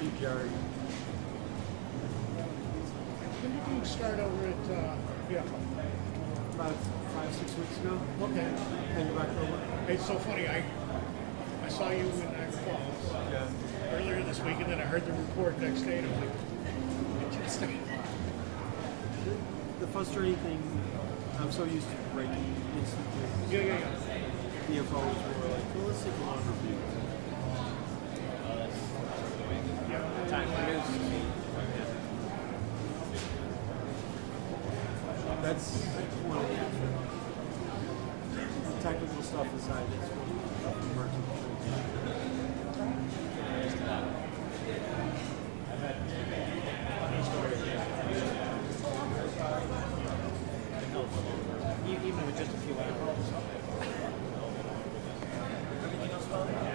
pretty jarring. When did you start over at BFO? About 5-6 weeks ago. Okay. End of October. It's so funny. I saw you in Niagara Falls earlier this week, and then I heard the report next day, and I'm like, it just The frustrating thing, I'm so used to breaking instantly. yeah. BFO was more like, well, let's take a longer view. Time for news. That's one of the technical stuff aside. It's one of the emergent things. Even with just a few hours. Everything else well? Yeah.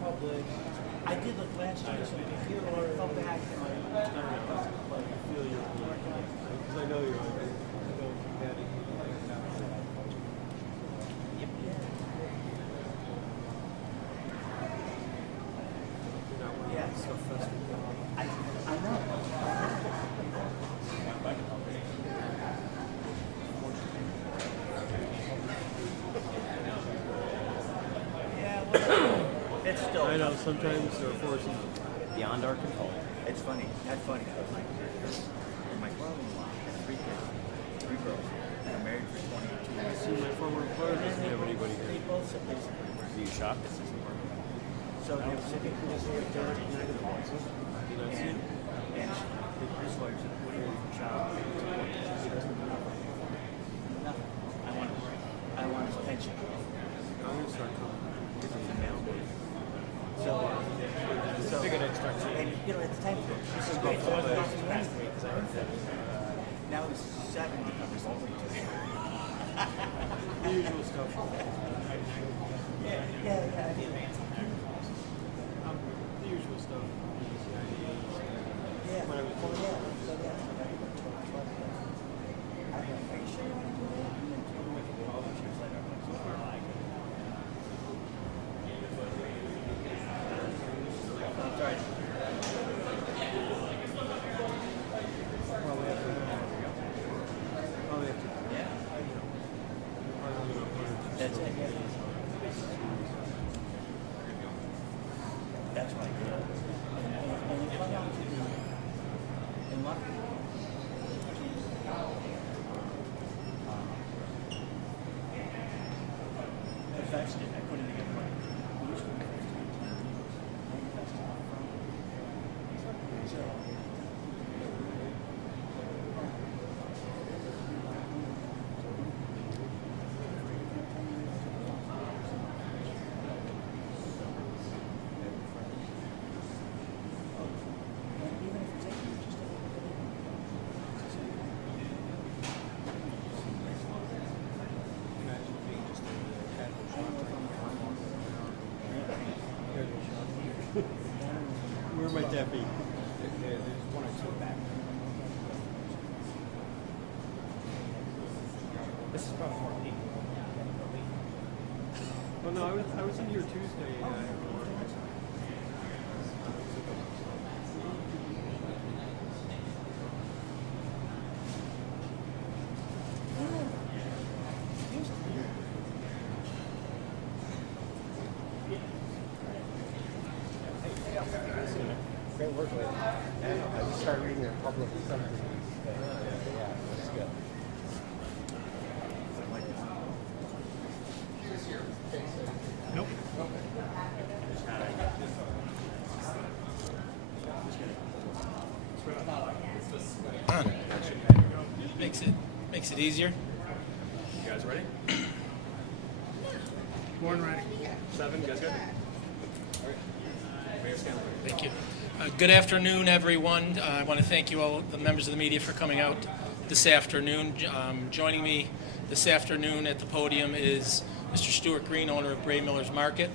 Public. I did look last year, so if you come back, I feel you. Because I know you're on it. yeah, so I know. Yeah, well, it's still I know, sometimes they're forcing beyond our control. It's funny. That's funny. My brother-in-law has 3 kids, 3 girls. They're married for 22 years. See, my former employer doesn't have anybody They here. both said this. Are you shocked this isn't working? So they were sitting in this area, they're the voices. And his lawyer said, what are you child? She doesn't know nothing. I want his pension. I'm going to start calling. This is a male. So figured I'd start seeing. And you know, at the time, this is great. So I was last week because I heard that. Now it's 70 covers all the The usual stuff. Yeah. I mean, The usual stuff. yeah. When I was Well, yeah. So yeah. Are you sure you want to do that? And then 12 years later, I'm like, oh, I like it. That's right. Probably have to. Yeah. Probably have to. That's it. That's right. And it went on to be in luck. Invested. I put it together. We used to invest in it. I invested upfront. So. Even if it's 8 years, just Imagine being just a casual shop. Where might that be? there's 1 or 2 back. This is probably more people. Oh no, I was in here Tuesday. Great work with it. I just started reading their public something. Yeah, that's good. Nope. Makes it easier. You guys ready? Born ready. 7, you guys good? All right. Mayor Scanlon. Thank you. Good afternoon, everyone. I want to thank you all, the members of the media, for coming out this afternoon. Joining me this afternoon at the podium is Mr. Stuart Green, owner of Braymiller Market,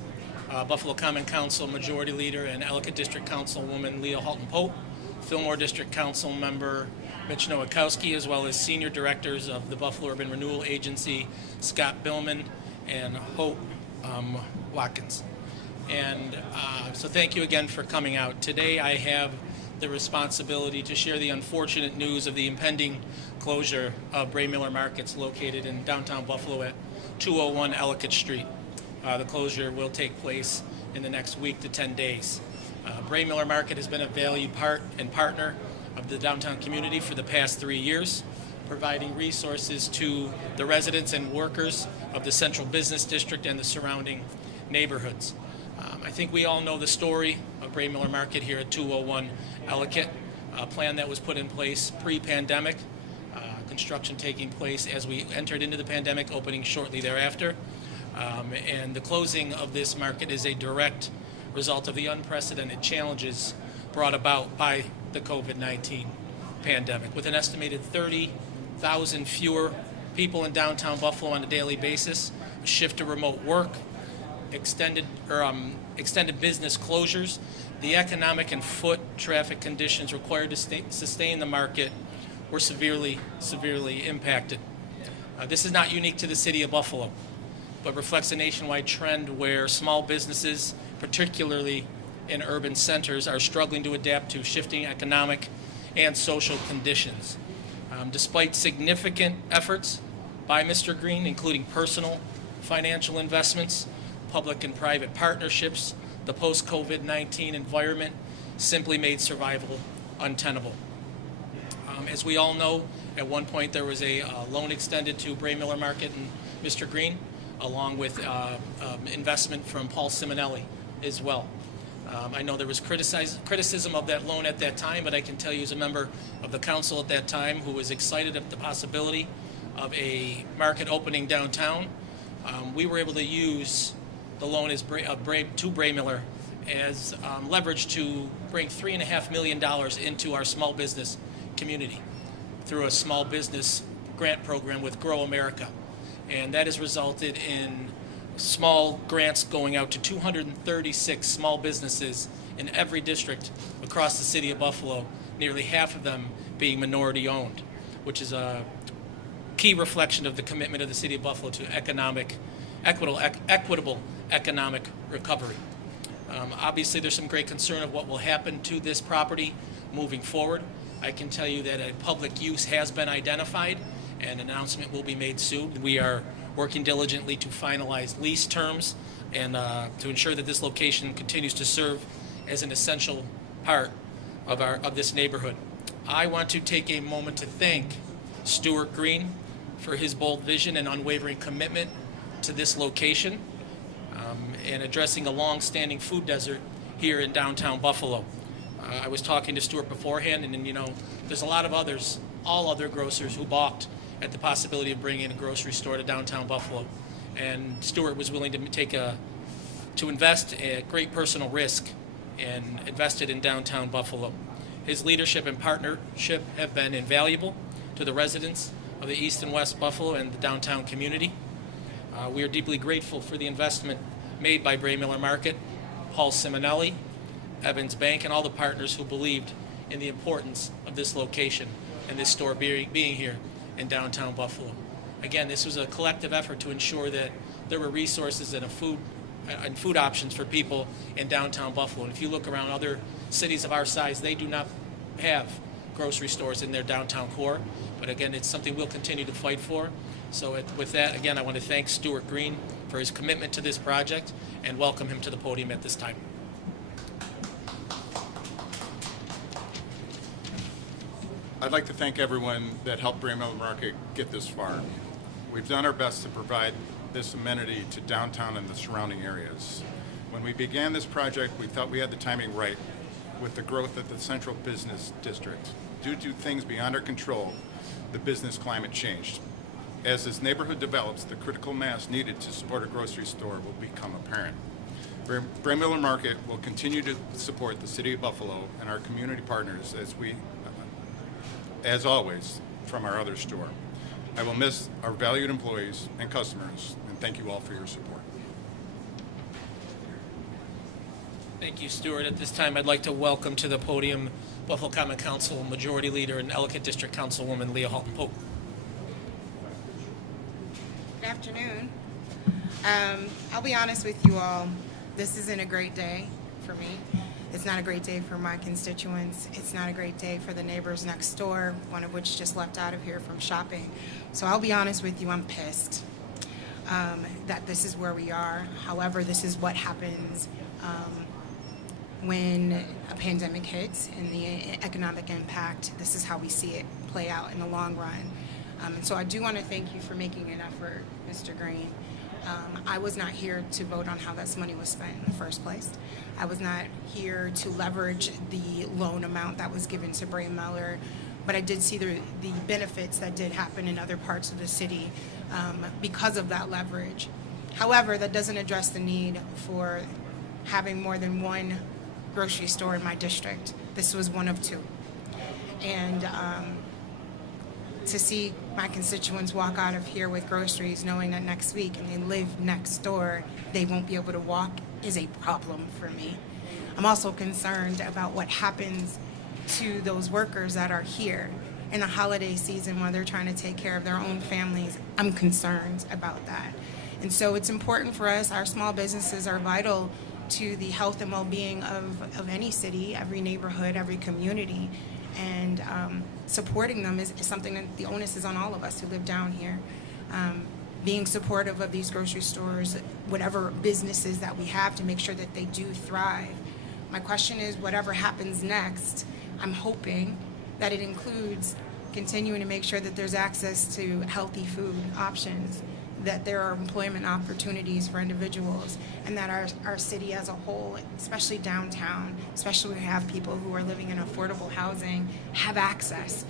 Buffalo Common Council Majority Leader and Ellicott District Councilwoman Leah Halton-Pope, Fillmore District Council Member Mitch Nowakowski, as well as Senior Directors of the Buffalo Urban Renewal Agency, Scott Billman and Hope Watkins. And so thank you again for coming out. Today I have the responsibility to share the unfortunate news of the impending closure of Braymiller Markets located in downtown Buffalo at 201 Ellicott Street. The closure will take place in the next week to 10 days. Braymiller Market has been a valued part and partner of the downtown community for the past 3 years, providing resources to the residents and workers of the Central Business District and the surrounding neighborhoods. I think we all know the story of Braymiller Market here at 201 Ellicott, a plan that was put in place pre-pandemic, construction taking place as we entered into the pandemic, opening shortly thereafter. And the closing of this market is a direct result of the unprecedented challenges brought about by the COVID-19 pandemic. With an estimated 30,000 fewer people in downtown Buffalo on a daily basis, a shift to remote work, extended business closures, the economic and foot traffic conditions required to sustain the market were severely impacted. This is not unique to the city of Buffalo, but reflects a nationwide trend where small businesses, particularly in urban centers, are struggling to adapt to shifting economic and social conditions. Despite significant efforts by Mr. Green, including personal financial investments, public and private partnerships, the post-COVID-19 environment simply made survival untenable. As we all know, at one point there was a loan extended to Braymiller Market and Mr. Green, along with investment from Paul Simonelli as well. I know there was criticism of that loan at that time, but I can tell you as a member of the council at that time who was excited at the possibility of a market opening downtown, we were able to use the loan to Braymiller as leverage to bring $3.5 million into our small business community through a small business grant program with Grow America. And that has resulted in small grants going out to 236 small businesses in every district across the city of Buffalo, nearly half of them being minority owned, which is a key reflection of the commitment of the city of Buffalo to equitable economic recovery. Obviously, there's some great concern of what will happen to this property moving forward. I can tell you that a public use has been identified and an announcement will be made soon. We are working diligently to finalize lease terms and to ensure that this location continues to serve as an essential part of this neighborhood. I want to take a moment to thank Stuart Green for his bold vision and unwavering commitment to this location and addressing a long-standing food desert here in downtown Buffalo. I was talking to Stuart beforehand, and you know, there's a lot of all other grocers who balked at the possibility of bringing a grocery store to downtown Buffalo, and Stuart was willing to invest at great personal risk and invested in downtown Buffalo. His leadership and partnership have been invaluable to the residents of the East and West Buffalo and the downtown community. We are deeply grateful for the investment made by Braymiller Market, Paul Simonelli, Evans Bank, and all the partners who believed in the importance of this location and this store being here in downtown Buffalo. Again, this was a collective effort to ensure that there were resources and food options for people in downtown Buffalo. And if you look around other cities of our size, they do not have grocery stores in their downtown core. But again, it's something we'll continue to fight for. So with that, again, I want to thank Stuart Green for his commitment to this project and welcome him to the podium at this time. I'd like to thank everyone that helped Braymiller Market get this far. We've done our best to provide this amenity to downtown and the surrounding areas. When we began this project, we thought we had the timing right with the growth of the Central Business District. Due to things beyond our control, the business climate changed. As this neighborhood develops, the critical mass needed to support a grocery store will become apparent. Braymiller Market will continue to support the City of Buffalo and our community partners as always, from our other store. I will miss our valued employees and customers, and thank you all for your support. Thank you, Stuart. At this time, I'd like to welcome to the podium Buffalo Common Council Majority Leader and Ellicott District Councilwoman Leah Halton-Pope. Good afternoon. I'll be honest with you all. This isn't a great day for me. It's not a great day for my constituents. It's not a great day for the neighbors next door, one of which just left out of here from shopping. So I'll be honest with you, I'm pissed that this is where we are. However, this is what happens when a pandemic hits and the economic impact. This is how we see it play out in the long run. And so I do want to thank you for making an effort, Mr. Green. I was not here to vote on how this money was spent in the first place. I was not here to leverage the loan amount that was given to Braymiller, but I did see the benefits that did happen in other parts of the city because of that leverage. However, that doesn't address the need for having more than one grocery store in my district. This was one of two. And to see my constituents walk out of here with groceries knowing that next week and they live next door, they won't be able to walk is a problem for me. I'm also concerned about what happens to those workers that are here in the holiday season while they're trying to take care of their own families. I'm concerned about that. And so it's important for us, our small businesses are vital to the health and well-being of any city, every neighborhood, every community. And supporting them is something that the onus is on all of us who live down here. Being supportive of these grocery stores, whatever businesses that we have, to make sure that they do thrive. My question is, whatever happens next, I'm hoping that it includes continuing to make sure that there's access to healthy food options, that there are employment opportunities for individuals, and that our city as a whole, especially downtown, especially when we have people who are living in affordable housing, have access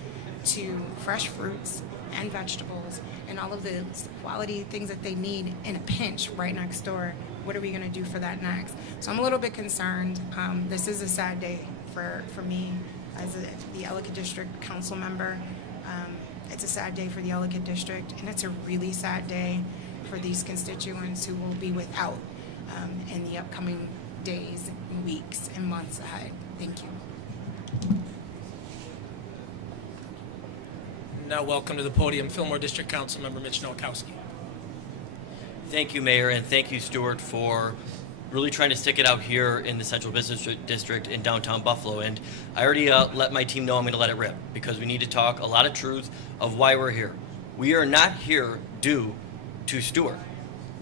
to fresh fruits and vegetables and all of the quality things that they need in a pinch right next door. What are we going to do for that next? So I'm a little bit concerned. This is a sad day for me as the Ellicott District Council member. It's a sad day for the Ellicott District, and it's a really sad day for these constituents who will be without in the upcoming days, and weeks, and months ahead. Thank you. Now welcome to the podium, Fillmore District Council Member Mitch Nowakowski. Thank you, Mayor, and thank you, Stuart, for really trying to stick it out here in the Central Business District in downtown Buffalo. And I already let my team know I'm going to let it rip, because we need to talk a lot of truth of why we're here. We are not here due to Stuart.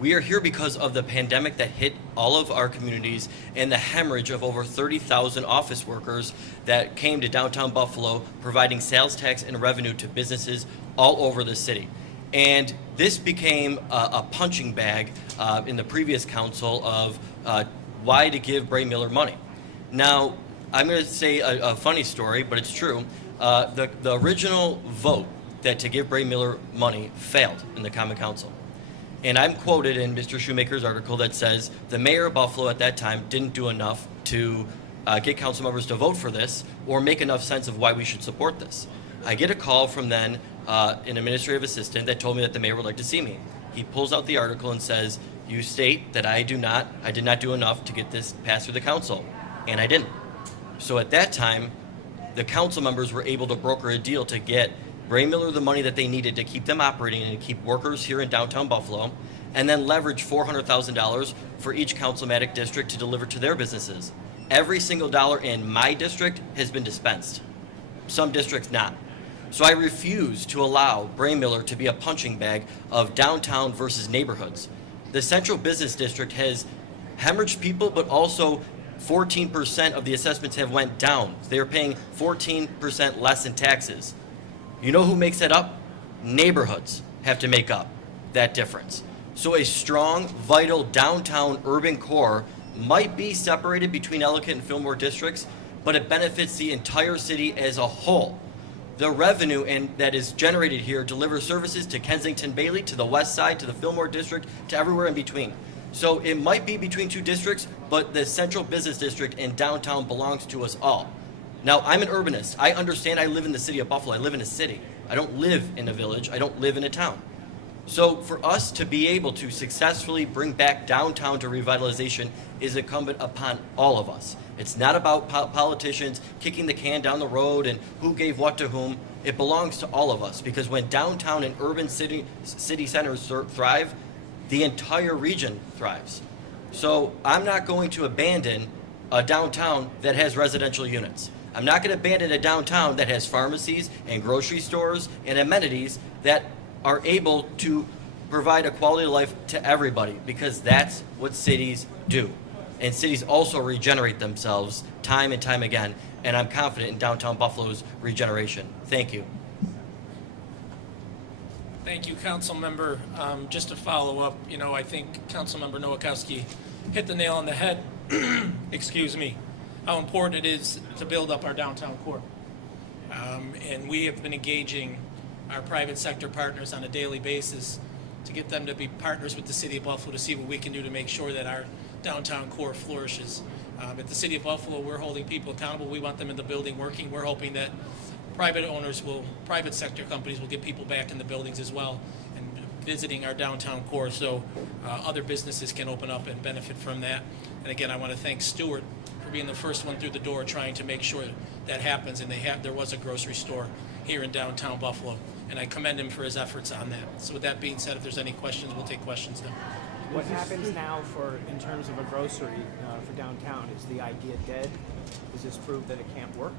We are here because of the pandemic that hit all of our communities and the hemorrhage of over 30,000 office workers that came to downtown Buffalo, providing sales tax and revenue to businesses all over the city. And this became a punching bag in the previous council of why to give Braymiller money. Now, I'm going to say a funny story, but it's true. The original vote that to give Braymiller money failed in the Common Council. And I'm quoted in Mr. Shoemaker's article that says the mayor of Buffalo at that time didn't do enough to get council members to vote for this or make enough sense of why we should support this. I get a call from then an administrative assistant that told me that the mayor would like to see me. He pulls out the article and says, "You state that I did not do enough to get this passed through the council," and I didn't. So at that time, the council members were able to broker a deal to get Braymiller the money that they needed to keep them operating and keep workers here in downtown Buffalo, and then leverage $400,000 for each councilmatic district to deliver to their businesses. Every single dollar in my district has been dispensed. Some districts not. So I refuse to allow Braymiller to be a punching bag of downtown versus neighborhoods. The Central Business District has hemorrhaged people, but also 14% of the assessments have went down. They're paying 14% less in taxes. You know who makes that up? Neighborhoods have to make up that difference. So a strong, vital downtown urban core might be separated between Ellicott and Fillmore districts, but it benefits the entire city as a whole. The revenue that is generated here delivers services to Kensington Bailey, to the west side, to the Fillmore district, to everywhere in between. So it might be between two districts, but the Central Business District and downtown belongs to us all. Now, I'm an urbanist. I understand I live in the city of Buffalo. I live in a city. I don't live in a village. I don't live in a town. So for us to be able to successfully bring back downtown to revitalization is incumbent upon all of us. It's not about politicians kicking the can down the road and who gave what to whom. It belongs to all of us, because when downtown and urban city centers thrive, the entire region thrives. So I'm not going to abandon a downtown that has residential units. I'm not going to abandon a downtown that has pharmacies and grocery stores and amenities that are able to provide a quality of life to everybody, because that's what cities do. And cities also regenerate themselves time and time again, and I'm confident in downtown Buffalo's regeneration. Thank you. Thank you, Council Member. Just to follow up, I think Council Member Nowakowski hit the nail on the head. Excuse me. How important it is to build up our downtown core. And we have been engaging our private sector partners on a daily basis to get them to be partners with the City of Buffalo to see what we can do to make sure that our downtown core flourishes. At the City of Buffalo, we're holding people accountable. We want them in the building working. We're hoping that private sector companies will get people back in the buildings as well and visiting our downtown core, so other businesses can open up and benefit from that. And again, I want to thank Stuart for being the first one through the door trying to make sure that happens, and there was a grocery store here in downtown Buffalo, and I commend him for his efforts on that. So with that being said, if there's any questions, we'll take questions now. What happens now in terms of a grocery for downtown? Is the idea dead? Does this prove that it can't work?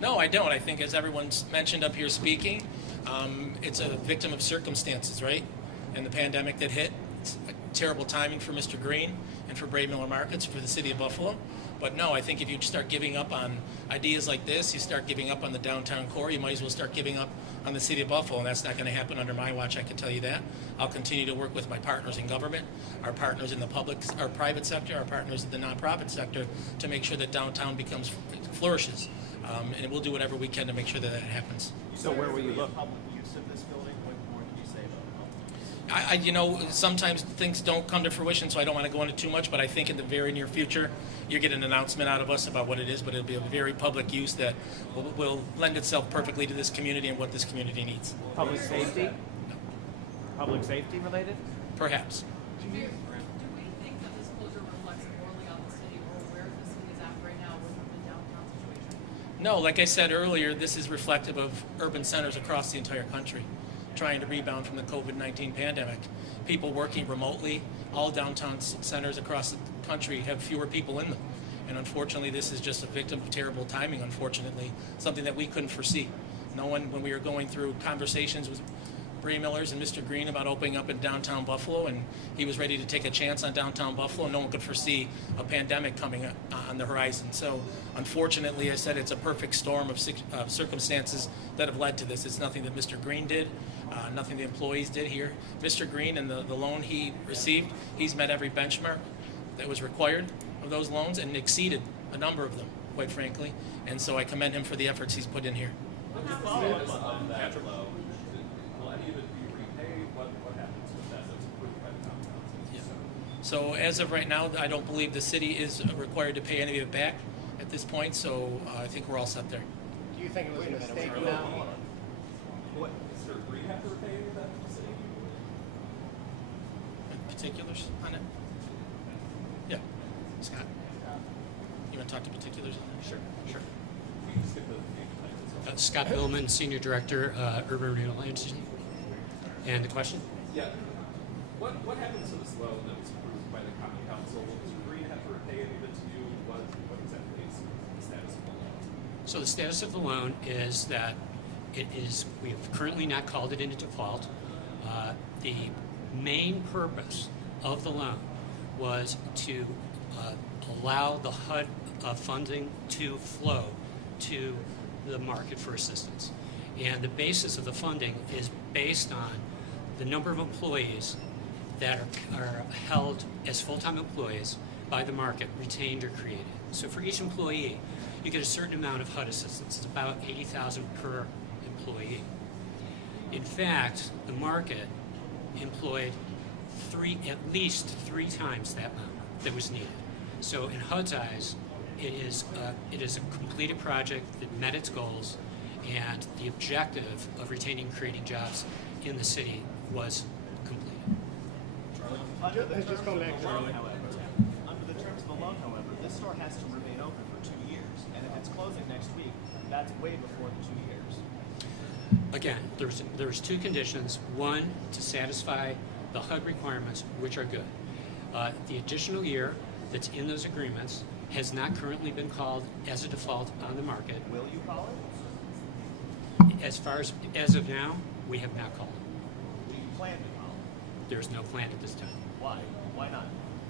No, I don't. I think, as everyone's mentioned up here speaking, it's a victim of circumstances, right? And the pandemic that hit, it's terrible timing for Mr. Green and for Braymiller Markets, for the City of Buffalo. But no, I think if you start giving up on ideas like this, you start giving up on the downtown core, you might as well start giving up on the City of Buffalo, and that's not going to happen under my watch, I can tell you that. I'll continue to work with my partners in government, our partners in the our private sector, our partners in the nonprofit sector, to make sure that downtown flourishes. And we'll do whatever we can to make sure that happens. So where will you look? Public use of this building, what more can you say about it? Sometimes things don't come to fruition, so I don't want to go into too much, but I think in the very near future, you'll get an announcement out of us about what it is, but it'll be a very public use that will lend itself perfectly to this community and what this community needs. Public safety? Public safety related? Perhaps. Do we think that this closure reflects poorly on the city or where the city is at right now with the downtown situation? No, like I said earlier, this is reflective of urban centers across the entire country trying to rebound from the COVID-19 pandemic. People working remotely, all downtown centers across the country have fewer people in them. And unfortunately, this is just a victim of terrible timing, unfortunately, something that we couldn't foresee. No one, when we were going through conversations with Braymillers and Mr. Green about opening up in downtown Buffalo, and he was ready to take a chance on downtown Buffalo, no one could foresee a pandemic coming on the horizon. So unfortunately, I said it's a perfect storm of circumstances that have led to this. It's nothing that Mr. Green did, nothing the employees did here. Mr. Green and the loan he received, he's met every benchmark that was required of those loans and exceeded a number of them, quite frankly. And so I commend him for the efforts he's put in here. To follow up on that, though, will any of it be repaid? What happens with that that's approved by the town council? Yeah. So as of right now, I don't believe the city is required to pay any of it back at this point, so I think we're all set there. Do you think it was a mistake now? What? Does Mr. Green have to repay any of that to the city? Particulars on it? Yeah. Scott? You want to talk to particulars on that? Sure. We can skip the name titles. Scott Billman, Senior Director, Urban Renewal Agency. And the question? Yeah. What happens to this loan that was approved by the common council? Will Mr. Green have to repay any of it to you? What exactly is the status of the loan? So the status of the loan is that we have currently not called it into default. The main purpose of the loan was to allow the HUD funding to flow to the market for assistance. And the basis of the funding is based on the number of employees that are held as full-time employees by the market, retained or created. So for each employee, you get a certain amount of HUD assistance. It's about $80,000 per employee. In fact, the market employed at least three times that amount that was needed. So in HUD's eyes, it is a completed project that met its goals, and the objective of retaining and creating jobs in the city was completed. Let's just go back to Under the terms of the loan, however, this store has to remain open for 2 years, and if it's closing next week, that's way before the 2 years. Again, there's two conditions. One, to satisfy the HUD requirements, which are good. The additional year that's in those agreements has not currently been called as a default on the market. Will you call it? As of now, we have not called it. Do you plan to call it? There's no plan at this time. Why? Why not?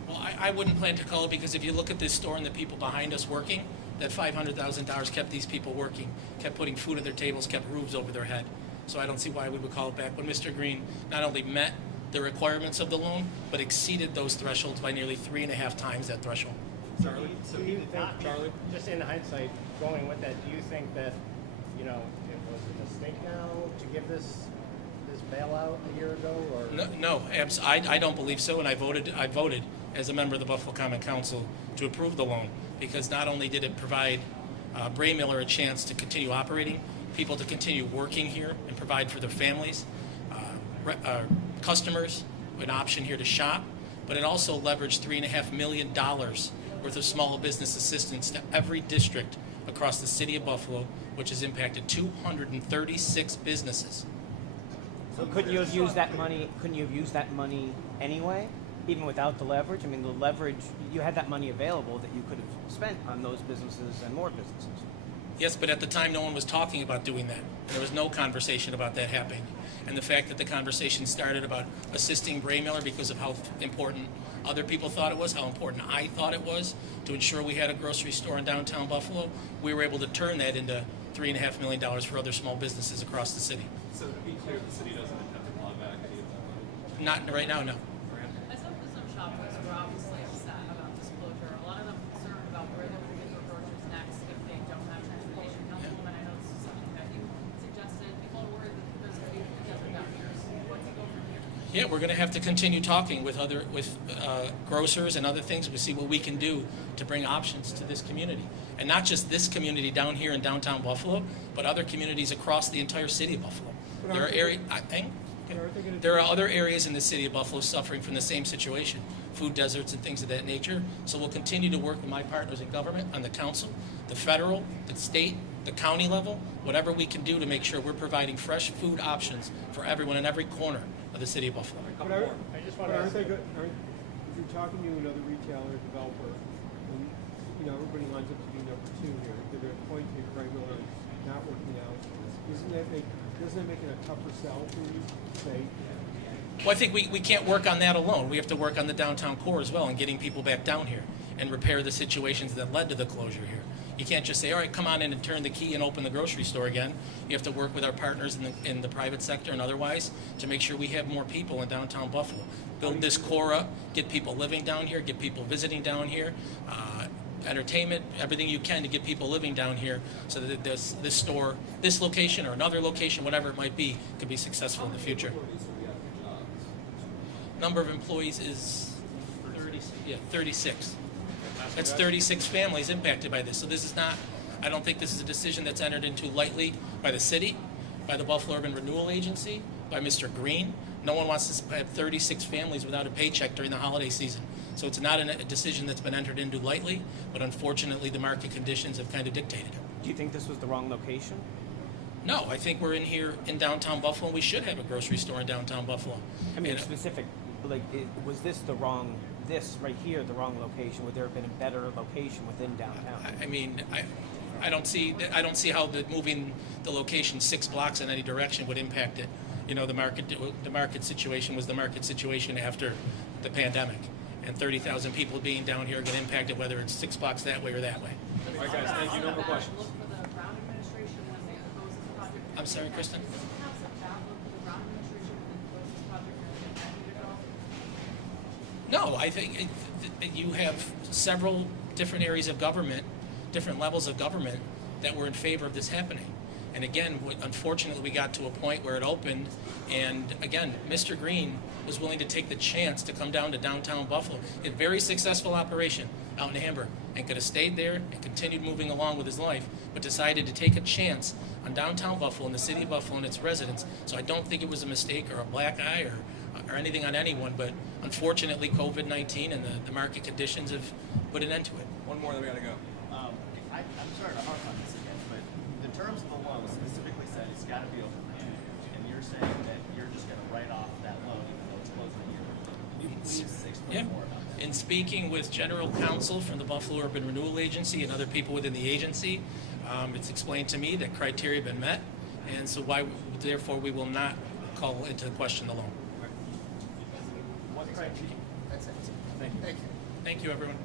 Well, I wouldn't plan to call it because if you look at this store and the people behind us working, that $500,000 kept these people working, kept putting food on their tables, kept roofs over their head. So I don't see why we would call it back. But Mr. Green not only met the requirements of the loan, but exceeded those thresholds by nearly 3.5 times that threshold. Charlie, So do he you did think, not- Charlie, just in hindsight, going with that, do you think that, you know, it was a mistake now to give this bailout a year ago, or? No, I don't believe so, and I voted as a member of the Buffalo Common Council to approve the loan because not only did it provide Braymiller a chance to continue operating, people to continue working here and provide for their families, customers an option here to shop, but it also leveraged $3.5 million worth of small business assistance to every district across the city of Buffalo, which has impacted 236 businesses. So couldn't you have used that money? Couldn't you have used that money anyway, even without the leverage? I mean, the leverage, you had that money available that you could have spent on those businesses and more businesses. Yes, but at the time, no one was talking about doing that. There was no conversation about that happening. And the fact that the conversation started about assisting Braymiller because of how important other people thought it was, how important I thought it was to ensure we had a grocery store in downtown Buffalo, we were able to turn that into $3.5 million for other small businesses across the city. So to be clear, the city doesn't intend to claw back any of that money? Not right now, no. I spoke to some shoppers who are obviously upset about this closure. A lot of them concerned about where they're going to get their groceries next if they don't have transportation. Councilwoman, I know this is something that you suggested. People are worried that there's going to be a desert down here. So what do you go from here? Yeah, we're going to have to continue talking with grocers and other things to see what we can do to bring options to this community, and not just this community down here in downtown Buffalo, but other communities across the entire city of Buffalo. There are other areas in the city of Buffalo suffering from the same situation, food deserts and things of that nature. So we'll continue to work with my partners in government, on the council, the federal, the state, the county level, whatever we can do to make sure we're providing fresh food options for everyone in every corner of the city of Buffalo. I just want to ask. If you're talking to another retailer, developer, and you know everybody lines up to be number two here, they're going to point to Braymiller not working out. Doesn't that make it a tougher sell for you? Say, Well, I think we can't work on that alone. We have to work on the downtown core as well and getting people back down here and repair the situations that led to the closure here. You can't just say, all right, come on in and turn the key and open the grocery store again. You have to work with our partners in the private sector and otherwise to make sure we have more people in downtown Buffalo. Build this core up, get people living down here, get people visiting down here, entertainment, everything you can to get people living down here so that this store, this location or another location, whatever it might be, could be successful in the future. Number of employees is 36. That's 36 families impacted by this. So this is not, I don't think this is a decision that's entered into lightly by the city, by the Buffalo Urban Renewal Agency, by Mr. Green. No one wants to have 36 families without a paycheck during the holiday season. So it's not a decision that's been entered into lightly, but unfortunately the market conditions have kind of dictated it. Do you think this was the wrong location? No, I think we're in here in downtown Buffalo, and we should have a grocery store in downtown Buffalo. I mean, And, specific, like, was this right here the wrong location? Would there have been a better location within downtown? I mean, I don't see how moving the location 6 blocks in any direction would impact it. You know, the market situation was the market situation after the pandemic, and 30,000 people being down here get impacted whether it's 6 blocks that way or that way. All right, guys, thank you. No more questions. Look for the Brown administration when they propose this project. I'm sorry, Kristen? Does it have some bad look for the Brown administration when they propose this project and they intend to go? No, I think you have several different areas of government, different levels of government that were in favor of this happening. And again, unfortunately, we got to a point where it opened, and again, Mr. Green was willing to take the chance to come down to downtown Buffalo. A very successful operation out in Hamburg, and could have stayed there and continued moving along with his life, but decided to take a chance on downtown Buffalo and the city of Buffalo and its residents. So I don't think it was a mistake or a black eye or anything on anyone, but unfortunately, COVID-19 and the market conditions have put an end to it. One more, then we gotta go. I'm sorry to harp on this again, but the terms of the loan specifically said it's got to be over for 2 years, and you're saying that you're just going to write off that loan even though it's closed in a year. Please explain Yeah. more about that. In speaking with general counsel from the Buffalo Urban Renewal Agency and other people within the agency, it's explained to me that criteria have been met, and so therefore we will not call into question the loan. What criteria? That's it. Thank you. Thank you. Thank you, everyone.